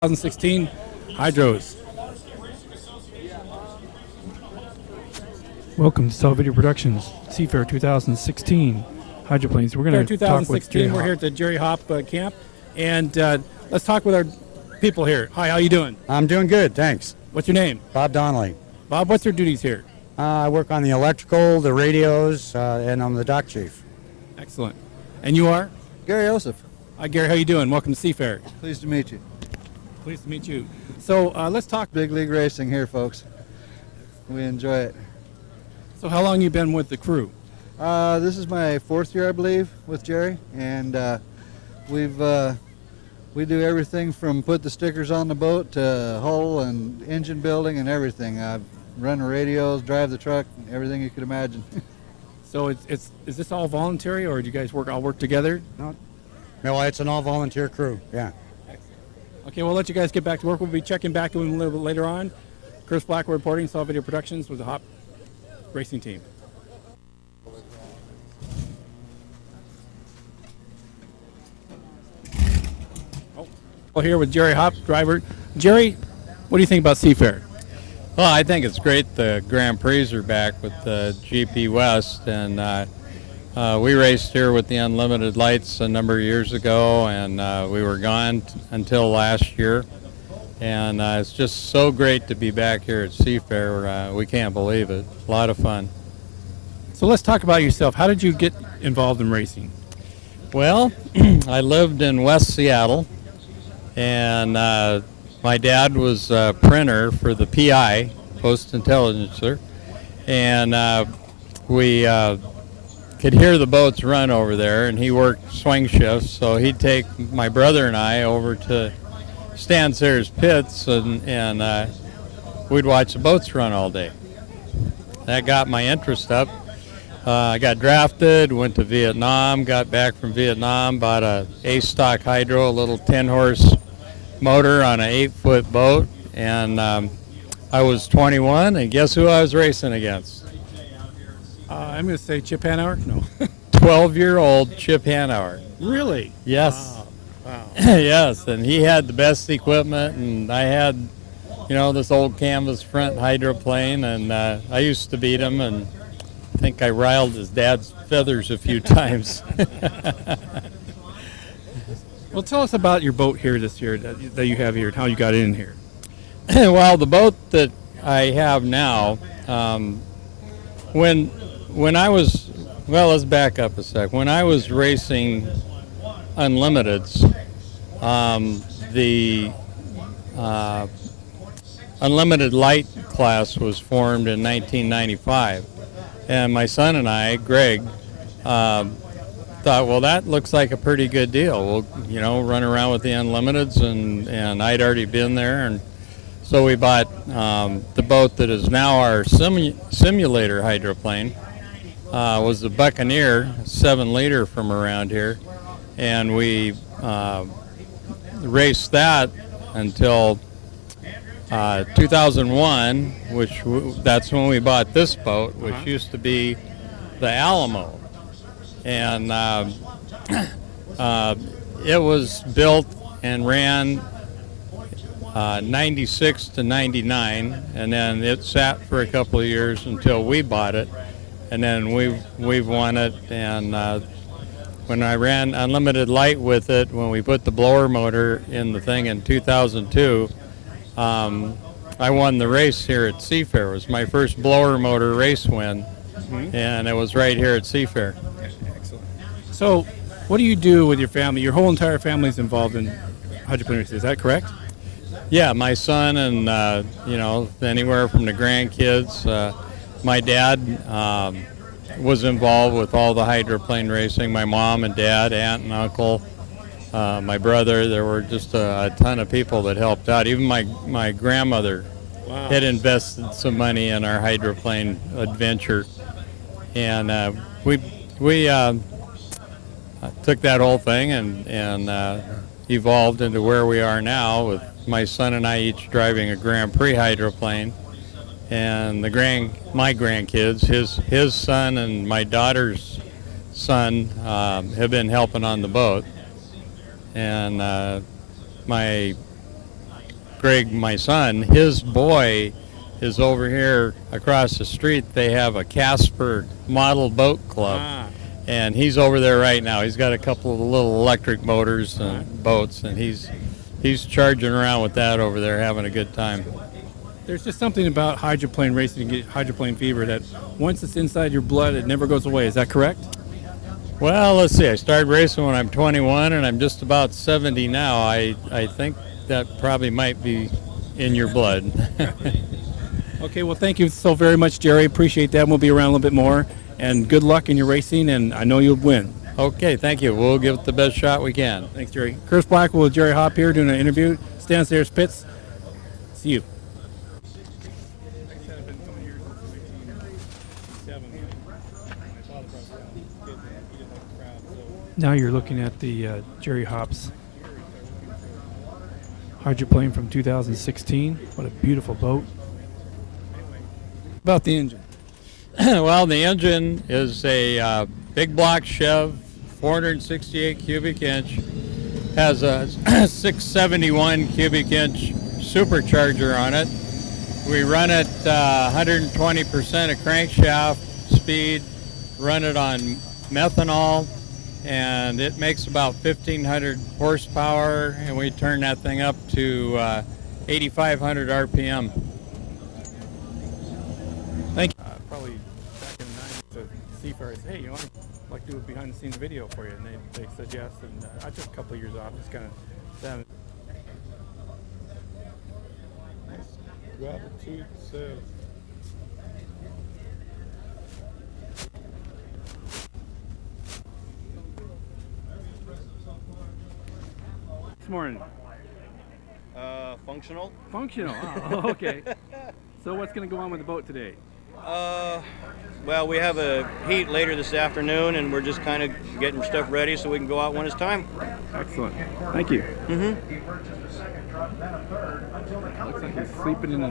2016 Hydros. Welcome to Cell Video Productions, Seafair 2016 Hydroplanes. We're going to talk with Jerry Hopp. We're here at the Jerry Hopp camp, and let's talk with our people here. Hi, how you doing? I'm doing good, thanks. What's your name? Bob Donnelly. Bob, what's your duties here? I work on the electrical, the radios, and I'm the dock chief. Excellent. And you are? Gary Joseph. Hi, Gary. How you doing? Welcome to Seafair. Pleased to meet you. Pleased to meet you. So let's talk. Big league racing here, folks. We enjoy it. So how long you been with the crew? This is my 4th year, I believe, with Jerry, and we do everything from put the stickers on the boat to hull and engine building and everything. I run the radios, drive the truck, everything you could imagine. So is this all voluntary, or do you guys all work together? No, it's an all-volunteer crew, yeah. Okay, we'll let you guys get back to work. We'll be checking back a little bit later on. Chris Black reporting, Cell Video Productions with the Hopp Racing Team. Well, here with Jerry Hopp, driver. Jerry, what do you think about Seafair? Well, I think it's great the Grand Prix are back with the GP West, and we raced here with the Unlimited Lights a number of years ago, and we were gone until last year. And it's just so great to be back here at Seafair. We can't believe it. A lot of fun. So let's talk about yourself. How did you get involved in racing? Well, I lived in West Seattle, and my dad was a printer for the PI, Post Intelligencer, and we could hear the boats run over there, and he worked swing shifts, so he'd take my brother and I over to Stan Sayers pits, and we'd watch the boats run all day. That got my interest up. I got drafted, went to Vietnam, got back from Vietnam, bought a A-stock hydro, a little 10-horse motor on an 8-foot boat, and I was 21, and guess who I was racing against? I'm going to say Chip Hanauer? No. 12-year-old Chip Hanauer. Really? Yes. Wow. Yes, and he had the best equipment, and I had, this old canvas front hydroplane, and I used to beat him, and I think I riled his dad's feathers a few times. Well, tell us about your boat here this year that you have here and how you got in here. Well, the boat that I have now, when I was, let's back up a sec. When I was racing Unlimiteds, the Unlimited Light class was formed in 1995. And my son and I, Greg, thought, well, that looks like a pretty good deal. We'll, run around with the Unlimiteds, and I'd already been there. And so we bought the boat that is now our simulator hydroplane. Was the Buccaneer, 7-liter from around here. And we raced that until 2001, that's when we bought this boat, which used to be the Alamo. And it was built and ran 96 to 99, and then it sat for a couple of years until we bought it, and then we've won it. And when I ran Unlimited Light with it, when we put the blower motor in the thing in 2002, I won the race here at Seafair. It was my first blower motor race win, and it was right here at Seafair. Excellent. So what do you do with your family? Your whole entire family is involved in hydroplane racing, is that correct? Yeah, my son and, anywhere from the grandkids. My dad was involved with all the hydroplane racing. My mom and dad, aunt and uncle, my brother. There were just a ton of people that helped out. Even my grandmother had invested some money in our hydroplane adventure. And we took that whole thing and evolved into where we are now, with my son and I each driving a Grand Prix hydroplane. And my grandkids, his son and my daughter's son have been helping on the boat. And my Greg, my son, his boy is over here across the street. They have a Casper model boat club. And he's over there right now. He's got a couple of little electric motors and boats, and he's charging around with that over there, having a good time. There's just something about hydroplane racing and get hydroplane fever that once it's inside your blood, it never goes away. Is that correct? Well, let's see. I started racing when I'm 21, and I'm just about 70 now. I think that probably might be in your blood. Okay, well, thank you so very much, Jerry. Appreciate that. We'll be around a little bit more. And good luck in your racing, and I know you'll win. Okay, thank you. We'll give it the best shot we can. Thanks, Jerry. Chris Blackwell with Jerry Hopp here doing an interview. Stan Sayers Pits. See you. Now you're looking at the Jerry Hopp's hydroplane from 2016. What a beautiful boat. About the engine. Well, the engine is a big block Chev, 468 cubic inch, has a 671 cubic inch supercharger on it. We run it 120% of crankshaft speed, run it on methanol, and it makes about 1,500 horsepower, and we turn that thing up to 8,500 RPM. Thank you. Probably back in the 90s, the Seafair said, hey, you want to like do a behind-the-scenes video for you? And they said yes, and I took a couple of years off, just kind of down. This morning. Functional. Functional. Oh, okay. So what's going to go on with the boat today? Well, we have a heat later this afternoon, and we're just kind of getting stuff ready so we can go out when it's time. Excellent. Thank you. Mm-hmm. Looks like he's sleeping in a...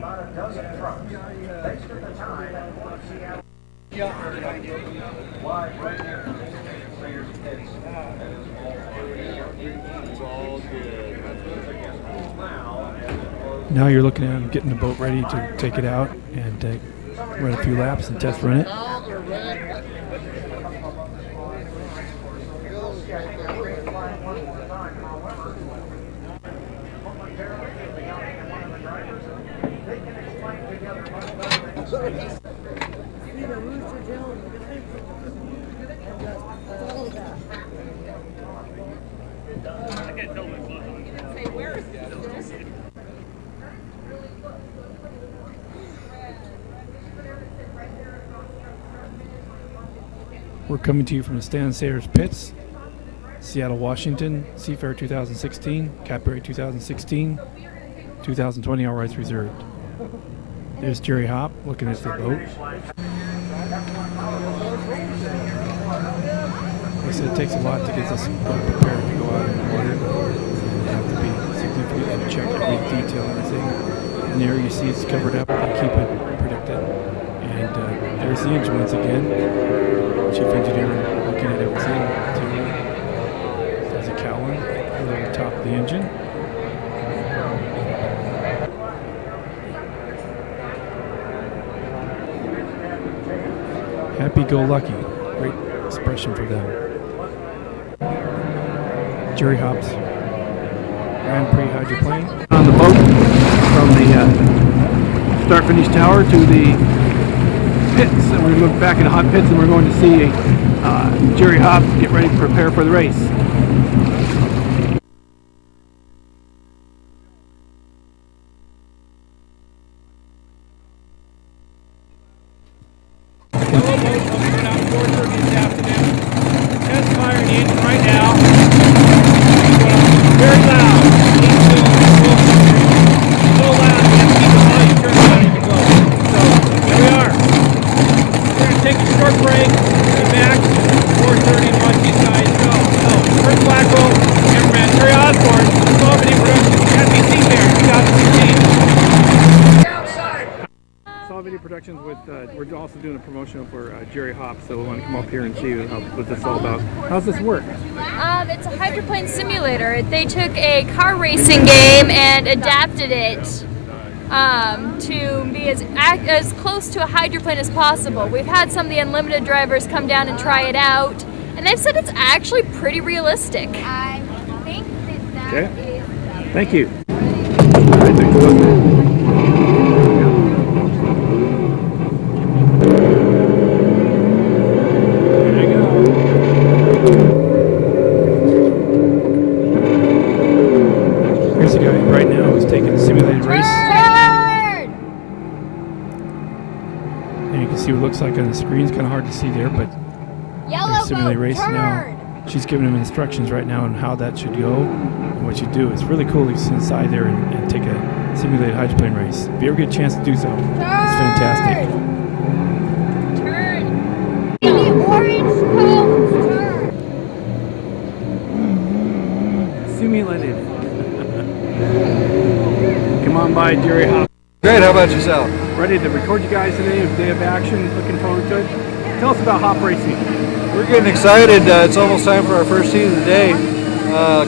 Now you're looking at him getting the boat ready to take it out and run a few laps and test run it. We're coming to you from the Stan Sayers Pits, Seattle, Washington, Seafair 2016, Capberry 2016, 2020 all rights reserved. There's Jerry Hopp looking at the boat. Like I said, it takes a lot to get this boat prepared to go out in the water. You have to be significantly check every detail and everything. And there you see it's covered up. They keep it protected. And there's the engine once again. Chief engineer looking at everything. There's a cowling over the top of the engine. Happy-go-lucky. Great expression for them. Jerry Hopp's Grand Prix hydroplane. On the boat from the start-finish tower to the pits, and we're going to look back in the hot pits, and we're going to see Jerry Hopp get ready to prepare for the race. Take a short break, be back, 4:30, and watch these guys go. with, we're also doing a promotion for Jerry Hopp, so we want to come up here and see what this is all about. How's this work? It's a hydroplane simulator. They took a car racing game and adapted it to be as close to a hydroplane as possible. We've had some of the Unlimited drivers come down and try it out, and they've said it's actually pretty realistic. I think that Okay. Thank you. All right, thanks a lot. Here's a guy right now who's taking a simulated race. Turn! And you can see what it looks like on the screen. It's kind of hard to see there, but Yellow simulated boat, race turn! now. She's giving him instructions right now on how that should go and what you do. It's really cool to sit inside there and take a simulated hydroplane race. If you ever get a chance to do so, it's fantastic. Turn! The orange cones, turn! Simulated. Come on by, Jerry Hopp. Great. How about yourself? Ready to record you guys today, a day of action. Looking forward to it. Tell us about Hopp Racing. We're getting excited. It's almost time for our first heat of the day.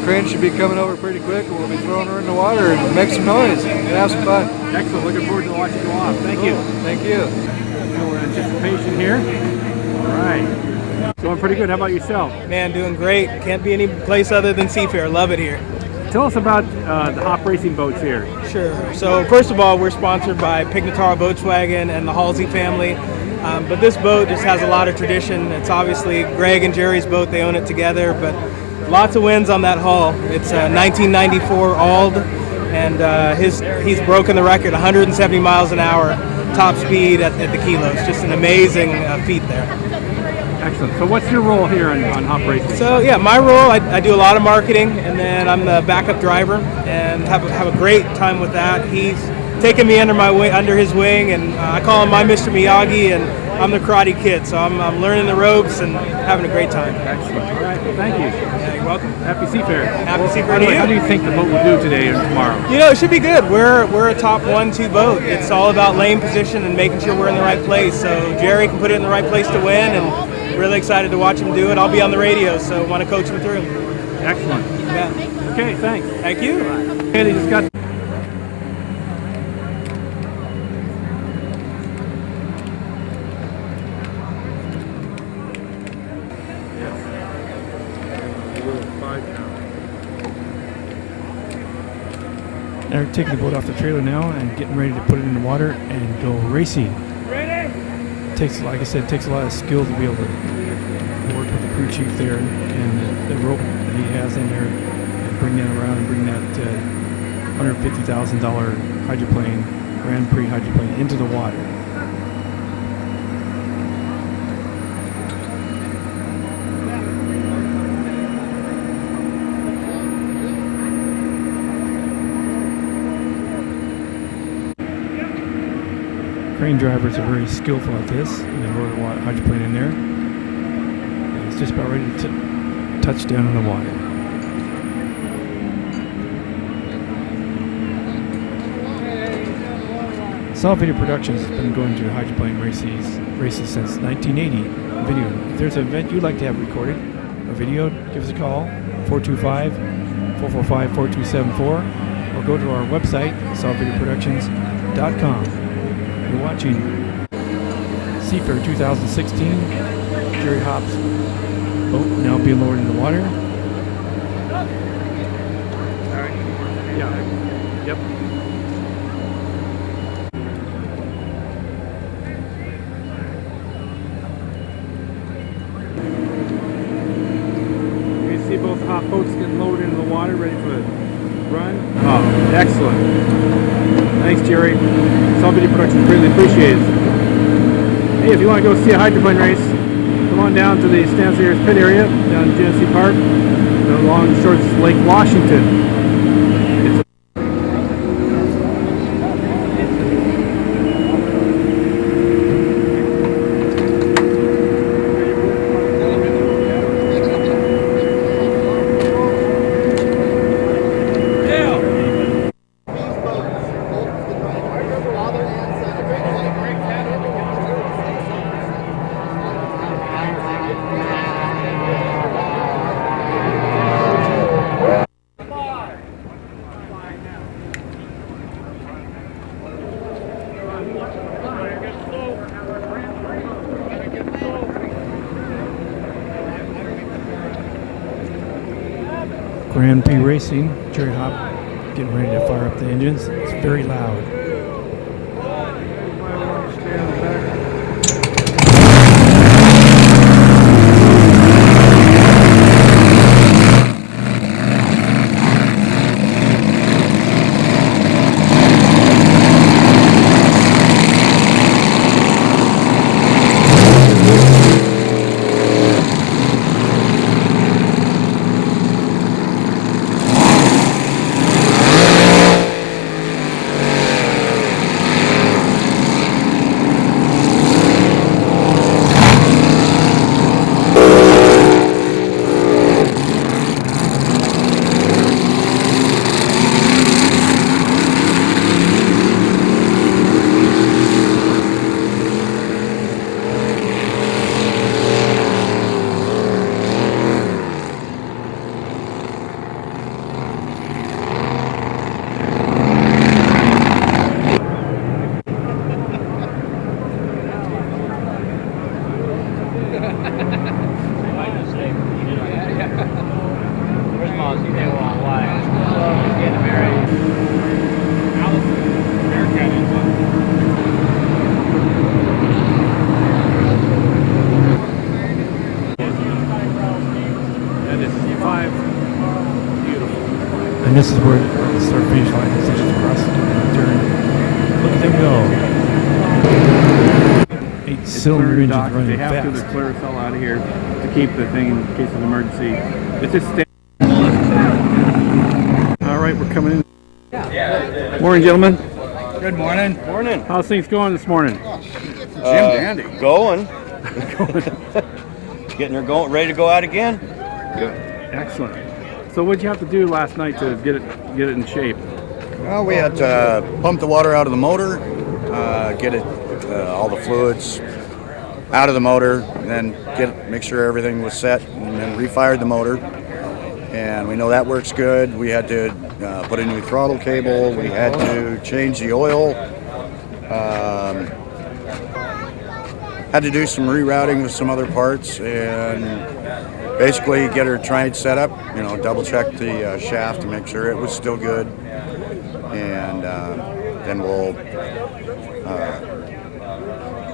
Crane should be coming over pretty quick, and we'll be throwing her in the water and make some noise and have some fun. Excellent. Looking forward to watching you go off. Thank you. Thank you. Full anticipation here. All right. Going pretty good. How about yourself? Man, doing great. Can't be any place other than Seafair. Love it here. Tell us about the Hopp Racing boats here. Sure. So first of all, we're sponsored by Pignataro Volkswagen and the Halsey family. But this boat just has a lot of tradition. It's obviously Greg and Jerry's boat. They own it together, but lots of wins on that hull. It's a 1994 Ald, and he's broken the record, 170 miles an hour top speed at the kilos. Just an amazing feat there. Excellent. So what's your role here on Hopp Racing? So yeah, my role, I do a lot of marketing, and then I'm the backup driver, and have a great time with that. He's taken me under his wing, and I call him my Mr. Miyagi, and I'm the Karate Kid, so I'm learning the ropes and having a great time. Excellent. All right. Well, thank you. Yeah, you're welcome. Happy Seafair. Happy Seafair By the to way, you. how do you think the boat will do today and tomorrow? You know, it should be good. We're a top 1-2 boat. It's all about lane position and making sure we're in the right place. So Jerry can put it in the right place to win, and really excited to watch him do it. I'll be on the radio, so want to coach him through. Excellent. Yeah. Okay, thanks. Thank you. Okay, they just got. They're taking the boat off the trailer now and getting ready to put it in the water and go racing. Takes, like I said, it takes a lot of skill to be able to work with the crew chief there and the rope that he has in there and bring that around and bring that $150,000 hydroplane, Grand Prix hydroplane into the water. Crane drivers are very skillful at this, and they lower the hydroplane in there. And it's just about ready to touch down in the water. Salvator Productions has been going to hydroplane races since 1980. Video. If there's an event you'd like to have recorded or videoed, give us a call, 425-445-4274, or go to our website, salvatorproductions.com. You're watching Seafair 2016. Jerry Hopp's boat now being lowered in the water. All right. Yeah. Yep. You see both Hopp boats getting lowered into the water, ready for the run. Oh, excellent. Thanks, Jerry. Salvator Productions greatly appreciates. Hey, if you want to go see a hydroplane race, come on down to the Stanslayers Pit area down in Genesee Park, along the shores of Lake Washington. Grand Prix Racing. Jerry Hopp getting ready to fire up the engines. It's very loud. And this is where the start finish line is. Just across the turn. Look at them go. 8-cylinder engines running they have fast. to clear us all out of here to keep the thing in case of emergency. It's just all right, we're coming in. Morning, gentlemen. Good morning. Morning. How's things going this morning? Jim Dandy. Going. Getting her going, ready to go out again. Good. Excellent. So what'd you have to do last night to get it in shape? Well, we had to pump the water out of the motor, get it all the fluids out of the motor, and then make sure everything was set, and then refired the motor. And we know that works good. We had to put a new throttle cable. We had to change the oil. Had to do some rerouting with some other parts, and basically get her tried set up, double check the shaft to make sure it was still good, and then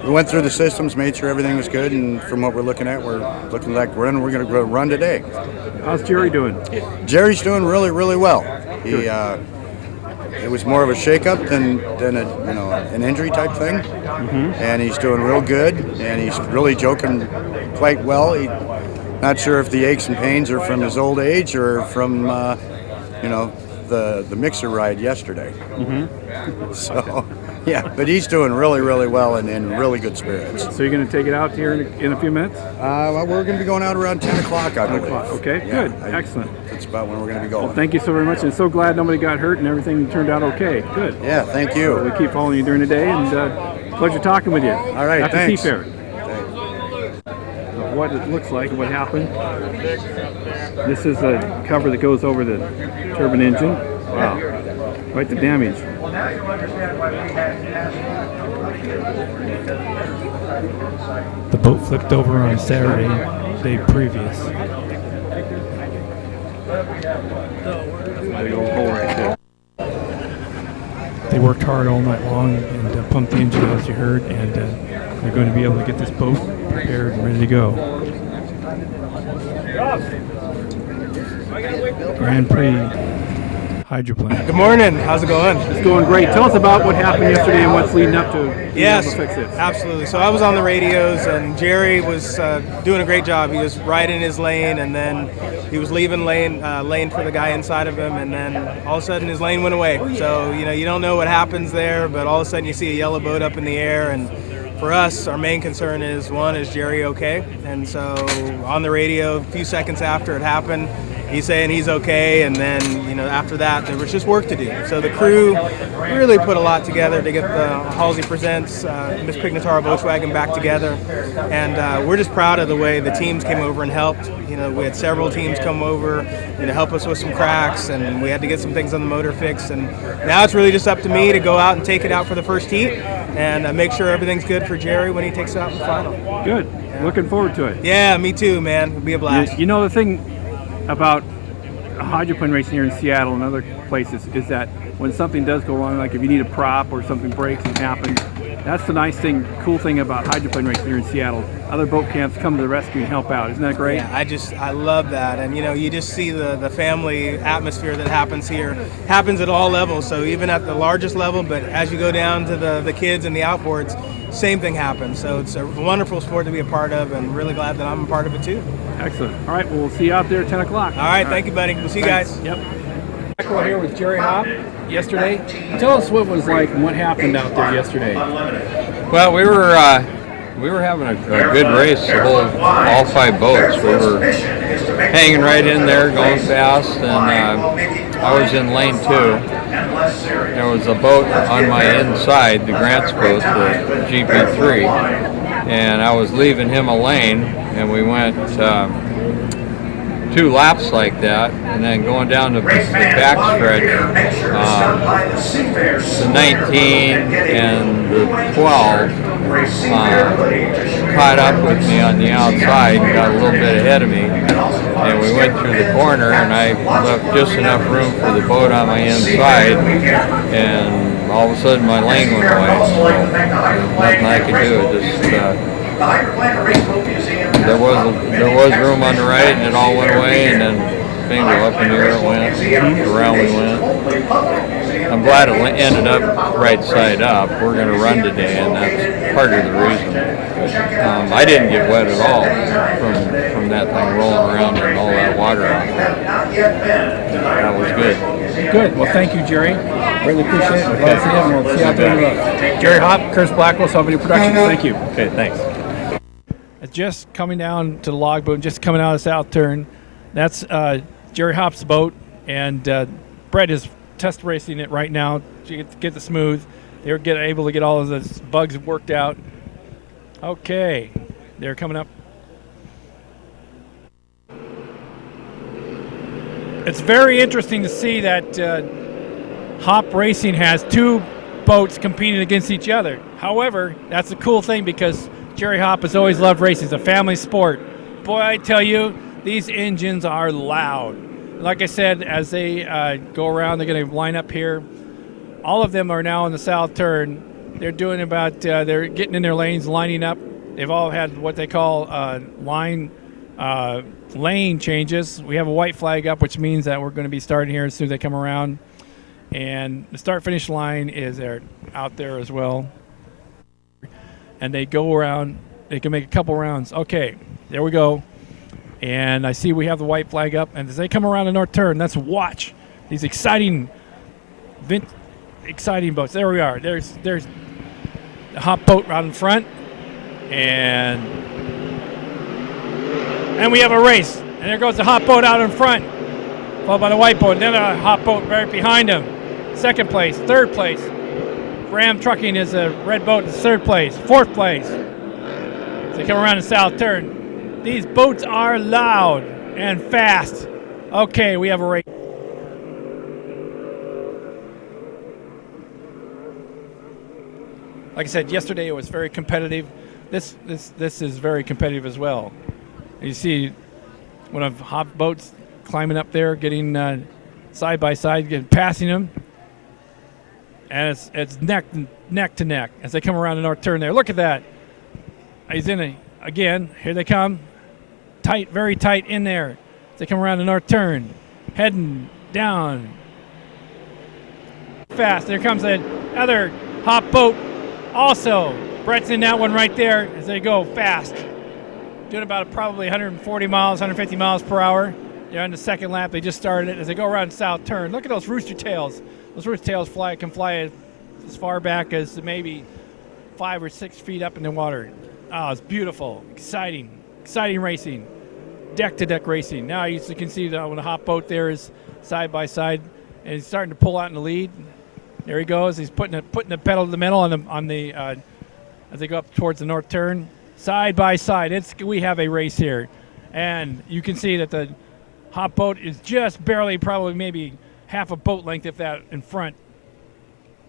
we went through the systems, made sure everything was good, and from what we're looking at, we're looking like we're going to go run today. How's Jerry doing? Jerry's doing really, really well. He it was more of a shakeup than an injury type thing, and he's doing real good, and he's really joking quite well. Not sure if the aches and pains are from his old age or from, the mixer ride yesterday. So, yeah, but he's doing really, really well and in really good spirits. So you're going to take it out here in a few minutes? Well, we're going to be going out around 10 o'clock, I believe. Okay, Yeah, good, excellent. That's about when we're going to be going. Well, thank you so very much, and so glad nobody got hurt and everything turned out okay. Good. Yeah, thank you. We keep following you during the day, and pleasure talking with you. All right, After thanks. Seafair. What it looks like, what happened. This is a cover that goes over the turbine engine. Wow, quite the damage. The boat flipped over on Saturday, day previous. Big old hole right there. They worked hard all night long and pumped the engine, as you heard, and they're going to be able to get this boat prepared and ready to go. Grand Prix hydroplane. Good morning. How's it going? It's going great. Tell us about what happened yesterday and what's leading up to being able to fix this. Absolutely. So I was on the radios, and Jerry was doing a great job. He was right in his lane, and then he was leaving lane for the guy inside of him, and then all of a sudden his lane went away. So you don't know what happens there, but all of a sudden you see a yellow boat up in the air, and for us, our main concern is, one, is Jerry okay? And so on the radio, a few seconds after it happened, he's saying he's okay, and then after that there was just work to do. So the crew really put a lot together to get the Halsey Presents Miss Pignataro Volkswagen back together, and we're just proud of the way the teams came over and helped. We had several teams come over to help us with some cracks, and we had to get some things on the motor fixed, and now it's really just up to me to go out and take it out for the first heat and make sure everything's good for Jerry when he takes it out in the final. Good. Looking forward to it. Yeah, me too, man. It'll be a blast. The thing about hydroplane racing here in Seattle and other places is that when something does go wrong, like if you need a prop or something breaks and happens, that's the nice thing, cool thing about hydroplane racing here in Seattle. Other boat camps come to the rescue and help out. Isn't that great? Yeah, I love that. And you just see the family atmosphere that happens here. Happens at all levels, so even at the largest level, but as you go down to the kids and the outboards, same thing happens. So it's a wonderful sport to be a part of, and really glad that I'm a part of it too. Excellent. All right, well, we'll see you out there at 10 o'clock. All right, thank you, buddy. We'll see you guys. Yep. We're here with Jerry Hopp yesterday. Tell us what it was like and what happened out there yesterday. Well, we were having a good race, all 5 boats. We were hanging right in there, going fast, and I was in lane 2. There was a boat on my inside, the Grant's boat, the GP3, and I was leaving him a lane, and we went 2 laps like that, and then going down the backstretch, the 19 and the 12 caught up with me on the outside and got a little bit ahead of me, and we went through the corner, and I left just enough room for the boat on my inside, and all of a sudden my lane went away. So nothing I could do. There was room on the right, and it all went away, and then bingo, up in the air it went, around we went. I'm glad it ended up right side up. We're going to run today, and that's part of the reason. But, I didn't get wet at all from that thing rolling around and all that water out there. That was good. Good. Well, thank you, Jerry. Really appreciate it. We'll see you, and we'll see you out there in the road. Jerry Hopp, Curtis Blackwell, Salvador Productions. Thank you. Okay, thanks. Just coming down to the logboat, just coming out of the south turn. That's Jerry Hopp's boat, and Brett is test racing it right now to get the smooth. They're able to get all of the bugs worked out. Okay, they're coming up. It's very interesting to see that Hopp Racing has 2 boats competing against each other. However, that's a cool thing because Jerry Hopp has always loved racing. It's a family sport. Boy, I tell you, these engines are loud. Like I said, as they go around, they're going to line up here. All of them are now in the south turn. They're doing they're getting in their lanes, lining up. They've all had what they call lane changes. We have a white flag up, which means that we're going to be starting here as soon as they come around. And the start-finish line is out there as well. And they go around. They can make a couple rounds. Okay, there we go. And I see we have the white flag up. And as they come around the north turn, let's watch these exciting boats. There we are. There's the Hopp boat out in front. And we have a race. And there goes the Hopp boat out in front, followed by the white boat. And then a Hopp boat right behind him. Second place, third place. Graham Trucking is a red boat in third place, fourth place. As they come around the south turn. These boats are loud and fast. Okay, we have a race. Like I said, yesterday it was very competitive. This is very competitive as well. You see one of Hopp boats climbing up there, getting side by side, passing them. And it's neck to neck as they come around the north turn there. Look at that. He's in again. Here they come. Tight, very tight in there. As they come around the north turn. Heading down. Fast. There comes another Hopp boat also. Brett's in that one right there as they go fast. Doing about probably 140 miles, 150 miles per hour. They're on the second lap. They just started it as they go around south turn. Look at those rooster tails. Those rooster tails can fly as far back as maybe 5 or 6 feet up in the water. Oh, it's beautiful. Exciting racing. Deck-to-deck racing. Now you can see when the Hopp boat there is side by side, and he's starting to pull out in the lead. There he goes. He's putting the pedal to the metal as they go up towards the north turn. Side by side. We have a race here. And you can see that the Hopp boat is just barely, probably maybe half a boat length, if that, in front.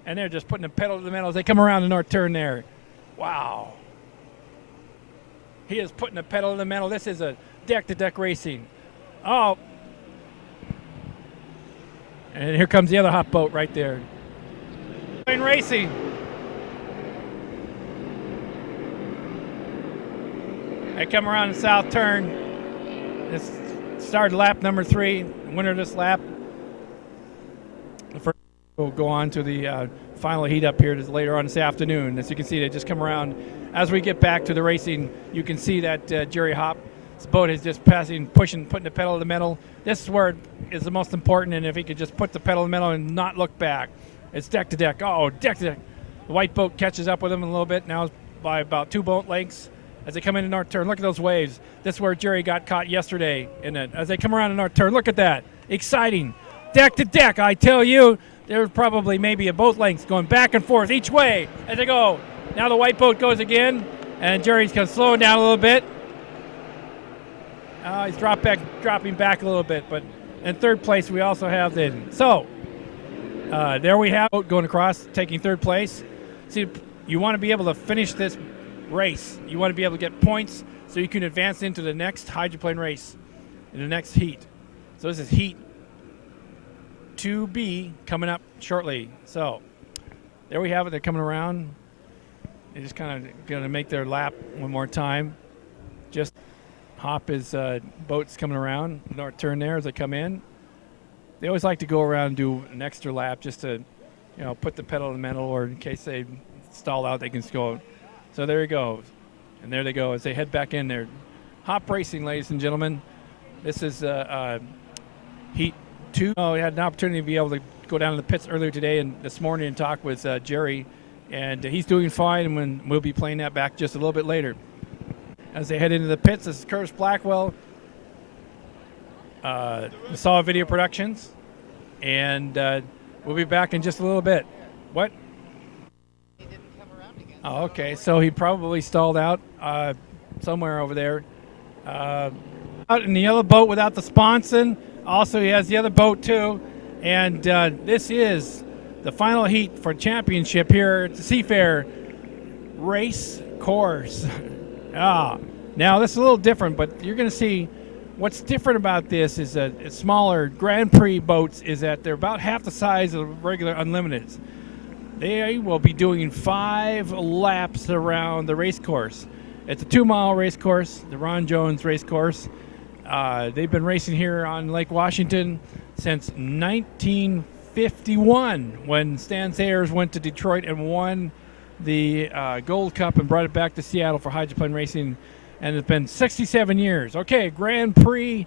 And they're just putting the pedal to the metal as they come around the north turn there. Wow. He is putting the pedal to the metal. This is a deck-to-deck racing. Oh, And here comes the other hot boat right there. Racing. They come around the south turn. This started lap number 3. Winner of this lap. The first will go on to the final heat up here later on this afternoon. As you can see, they just come around. As we get back to the racing, you can see that Jerry Hopp's boat is just passing, pushing, putting the pedal to the metal. This is where it is the most important, and if he could just put the pedal to the metal and not look back. It's deck to deck. Oh, deck to deck. The white boat catches up with him a little bit now by about 2 boat lengths as they come into North Turn. Look at those waves. This is where Jerry got caught yesterday in it. As they come around the North Turn, look at that. Exciting. Deck to deck, I tell you. There's probably maybe a boat length going back and forth each way as they go. Now the white boat goes again, and Jerry's kind of slowing down a little bit. He's dropping back a little bit, but in third place we also have the. So there we have boat going across, taking third place. See, you want to be able to finish this race. You want to be able to get points so you can advance into the next hydroplane race in the next heat. So this is heat 2B coming up shortly. So there we have it. They're coming around. They're just kind of going to make their lap one more time. Just Hopp his boats coming around. North Turn there as they come in. They always like to go around and do an extra lap just to, put the pedal to the metal, or in case they stall out, they can just go. So there he goes. And there they go as they head back in there. Hopp Racing, ladies and gentlemen. This is heat 2. We had an opportunity to be able to go down to the pits earlier today and this morning and talk with Jerry. And he's doing fine, and we'll be playing that back just a little bit later. As they head into the pits, this is Curtis Blackwell, Solid Video Productions, and we'll be back in just a little bit. What? He didn't come around again. Oh, okay. So he probably stalled out somewhere over there. Out in the other boat without the sponson. Also, he has the other boat too, and this is the final heat for championship here at the Seafair race course. Now this is a little different, but you're going to see what's different about this is that smaller Grand Prix boats is that they're about half the size of regular Unlimiteds. They will be doing 5 laps around the race course. It's a 2-mile race course, the Ron Jones race course. They've been racing here on Lake Washington since 1951 when Stan Sayers went to Detroit and won the Gold Cup and brought it back to Seattle for hydroplane racing, and it's been 67 years. Okay, Grand Prix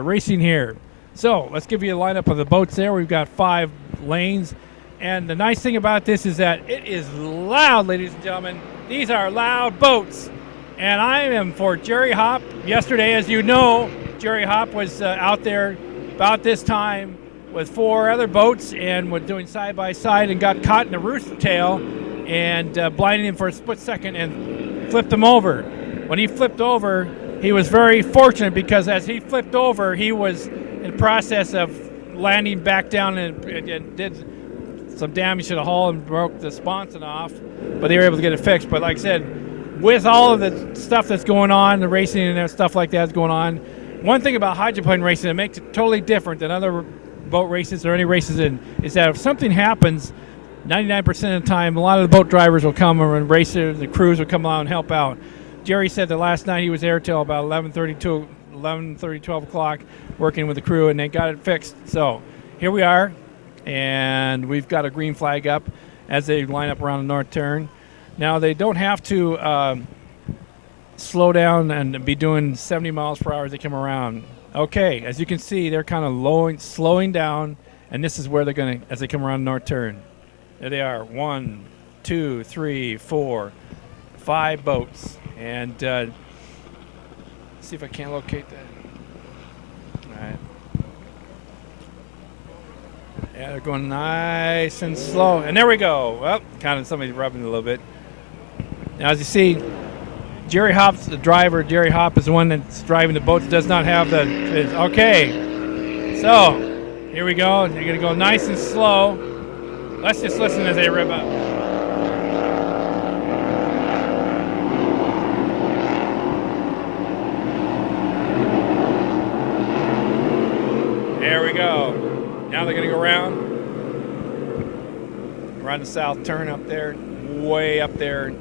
racing here. So let's give you a lineup of the boats there. We've got 5 lanes, and the nice thing about this is that it is loud, ladies and gentlemen. These are loud boats, and I am for Jerry Hopp. Yesterday, as you know, Jerry Hopp was out there about this time with 4 other boats and was doing side-by-side and got caught in a rooster tail and blinded him for a split second and flipped him over. When he flipped over, he was very fortunate because as he flipped over, he was in the process of landing back down and did some damage to the hull and broke the sponson off, but they were able to get it fixed. But like I said, with all of the stuff that's going on, the racing and stuff like that's going on, one thing about hydroplane racing that makes it totally different than other boat races or any races is that if something happens, 99% of the time, a lot of the boat drivers will come and racers, the crews will come out and help out. Jerry said that last night he was there till about 11:30, 12 o'clock, working with the crew, and they got it fixed. So here we are, and we've got a green flag up as they line up around the North Turn. Now, they don't have to slow down and be doing 70 miles per hour as they come around. Okay, as you can see, they're kind of slowing down, and this is where they're going to, as they come around the North Turn. There they are, 1, 2, 3, 4, 5 boats. And see if I can't locate that. All right. Yeah, they're going nice and slow. And there we go. Well, kind of somebody's rubbing it a little bit. Now, as you see, Jerry Hopp's the driver. Jerry Hopp is the one that's driving the boat. Does not have the. Okay. So, here we go. They're going to go nice and slow. Let's just listen as they rip up. There we go. Now they're going to go around the south turn up there, way up there.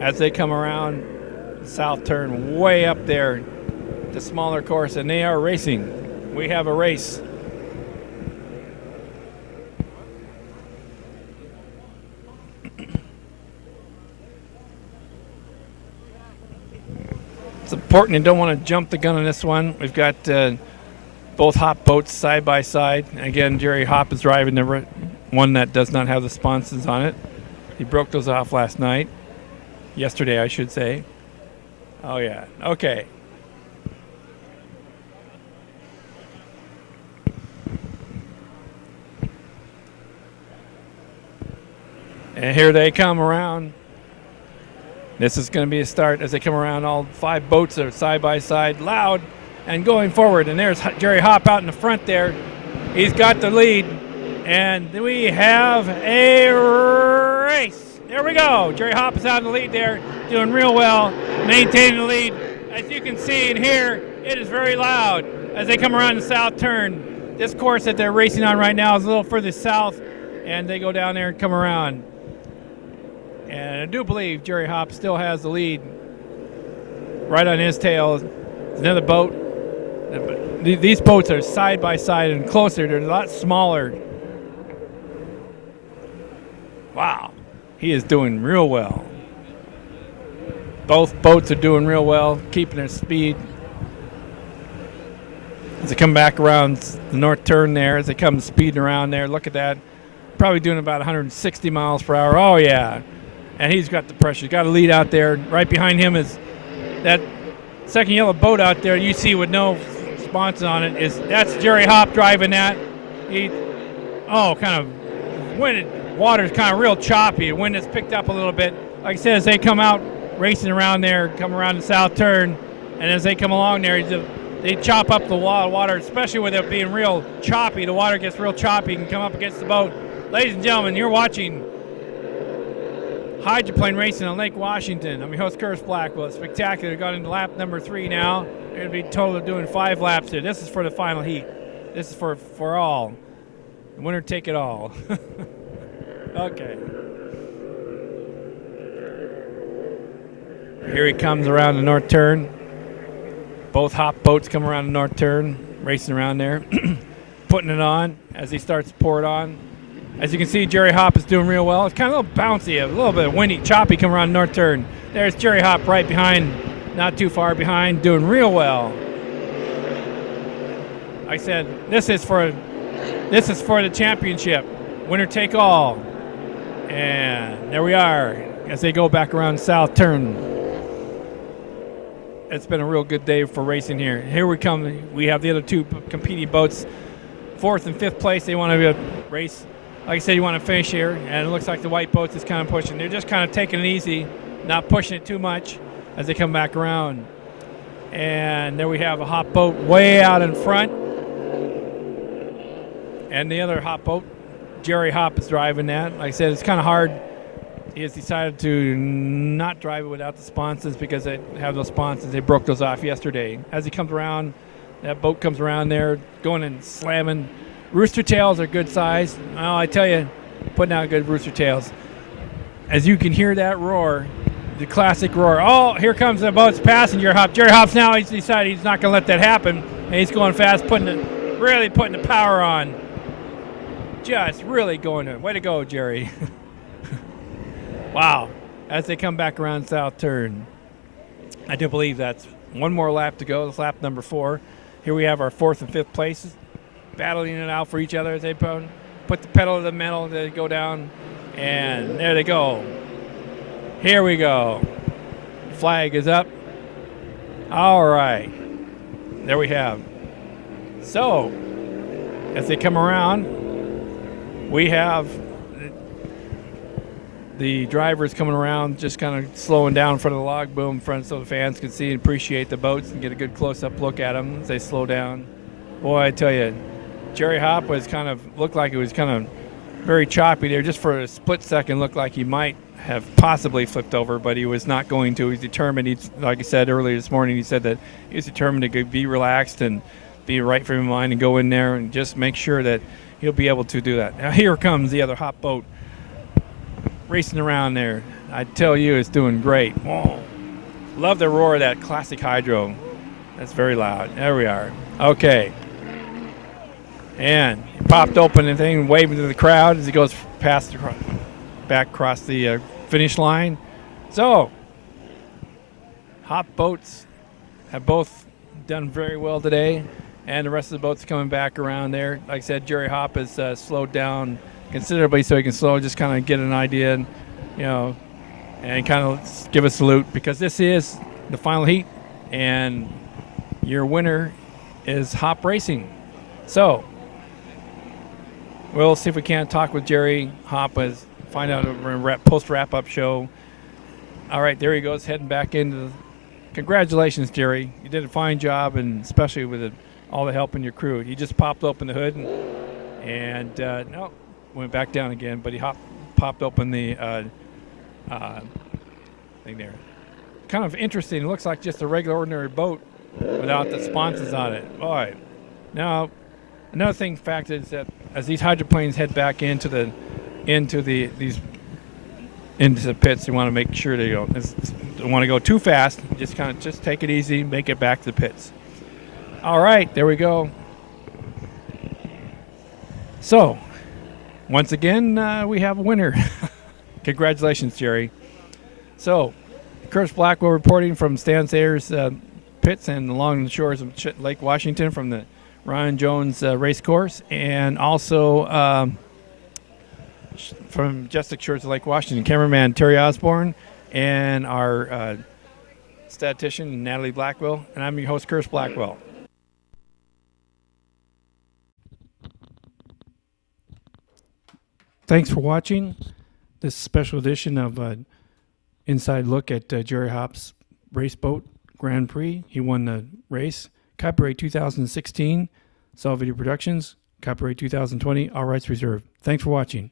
As they come around the south turn, way up there, the smaller course, and they are racing. We have a race. It's important you don't want to jump the gun on this one. We've got both Hopp boats side by side. Again, Jerry Hopp is driving the one that does not have the sponsons on it. He broke those off yesterday, I should say. Oh yeah, okay. And here they come around. This is going to be a start as they come around. All 5 boats are side by side, loud and going forward. And there's Jerry Hopp out in the front there. He's got the lead. And we have a race. There we go. Jerry Hopp is out in the lead there, doing real well, maintaining the lead. As you can see and hear, it is very loud as they come around the south turn. This course that they're racing on right now is a little further south, and they go down there and come around. And I do believe Jerry Hopp still has the lead right on his tail. Another boat. These boats are side by side and closer. They're a lot smaller. Wow. He is doing real well. Both boats are doing real well, keeping their speed. As they come back around the north turn there, as they come speeding around there, look at that. Probably doing about 160 miles per hour. Oh, yeah. And he's got the pressure. He's got a lead out there. Right behind him is that second yellow boat out there you see with no sponsor on it. That's Jerry Hopp driving that. Water's kind of real choppy. The wind has picked up a little bit. Like I said, as they come out racing around there, come around the south turn, and as they come along there, they chop up the water, especially with it being real choppy. The water gets real choppy and come up against the boat. Ladies and gentlemen, you're watching hydroplane racing on Lake Washington. I'm your host, Curtis Blackwell. It's spectacular. Got into lap number 3 now. They're going to be total doing 5 laps here. This is for the final heat. This is for all. The winner take it all. Okay. Here he comes around the north turn. Both Hopp boats come around the north turn, racing around there, putting it on as he starts to pour it on. As you can see, Jerry Hopp is doing real well. It's kind of a little bouncy, a little bit windy, choppy coming around the north turn. There's Jerry Hopp right behind, not too far behind, doing real well. Like I said, this is for the championship. Winner take all. And there we are as they go back around the south turn. It's been a real good day for racing here. Here we come. We have the other 2 competing boats, 4th and 5th place. They want to race. Like I said, you want to finish here, and it looks like the white boats is kind of pushing. They're just kind of taking it easy, not pushing it too much as they come back around. And there we have a Hopp boat way out in front. And the other Hopp boat, Jerry Hopp, is driving that. Like I said, it's kind of hard. He has decided to not drive it without the sponsons because they have those sponsons. They broke those off yesterday. As he comes around, that boat comes around there, going and slamming. Rooster tails are good size. Oh, I tell you, putting out good rooster tails. As you can hear that roar, the classic roar. Oh, here comes the boat's passing Jerry Hopp. Jerry Hopp's now, he's decided he's not going to let that happen. And he's going fast, really putting the power on. Just really going to. Way to go, Jerry. Wow. As they come back around south turn. I do believe that's one more lap to go. It's lap number 4. Here we have our 4th and 5th places, battling it out for each other as they put the pedal to the metal. They go down, and there they go. Here we go. Flag is up. All right. There we have. So, as they come around, we have the drivers coming around, just kind of slowing down in front of the log boom in front so the fans can see and appreciate the boats and get a good close-up look at them as they slow down. Boy, I tell you, Jerry Hopp looked like it was kind of very choppy there. Just for a split second, looked like he might have possibly flipped over, but he was not going to. He's determined. Like I said earlier this morning, he said that he was determined to be relaxed and be right frame of mind and go in there and just make sure that he'll be able to do that. Now here comes the other Hopp boat racing around there. I tell you, it's doing great. Whoa. Love the roar of that classic hydro. That's very loud. There we are. Okay. And he popped open the thing, waving to the crowd as he goes past back across the finish line. So, Hopp boats have both done very well today, and the rest of the boats coming back around there. Like I said, Jerry Hopp has slowed down considerably, so he can just kind of get an idea, and, and kind of give a salute, because this is the final heat, and your winner is Hopp Racing. So, we'll see if we can't talk with Jerry Hopp, find out a post-wrap-up show. All right, there he goes, heading back into the... Congratulations, Jerry. You did a fine job, and especially with all the help in your crew. He just popped open the hood and no, went back down again, but he popped open the thing there. Kind of interesting. It looks like just a regular, ordinary boat without the sponsons on it. Boy. Now, another fact is that as these hydroplanes head back into the pits, you want to make sure they don't want to go too fast. Just take it easy, make it back to the pits. All right, there we go. So, once again, we have a winner. Congratulations, Jerry. So, Curtis Blackwell reporting from Stan Sayers pits and along the shores of Lake Washington from the Ryan Jones race course, and also from Majestic Shores of Lake Washington, cameraman Terry Osborne, and our statistician Natalie Blackwell, and I'm your host, Curtis Blackwell. Thanks for watching this special edition of Inside Look at Jerry Hopp's race boat Grand Prix. He won the race. Copyright 2016, Saw Video Productions. Copyright 2020, all rights reserved. Thanks for watching.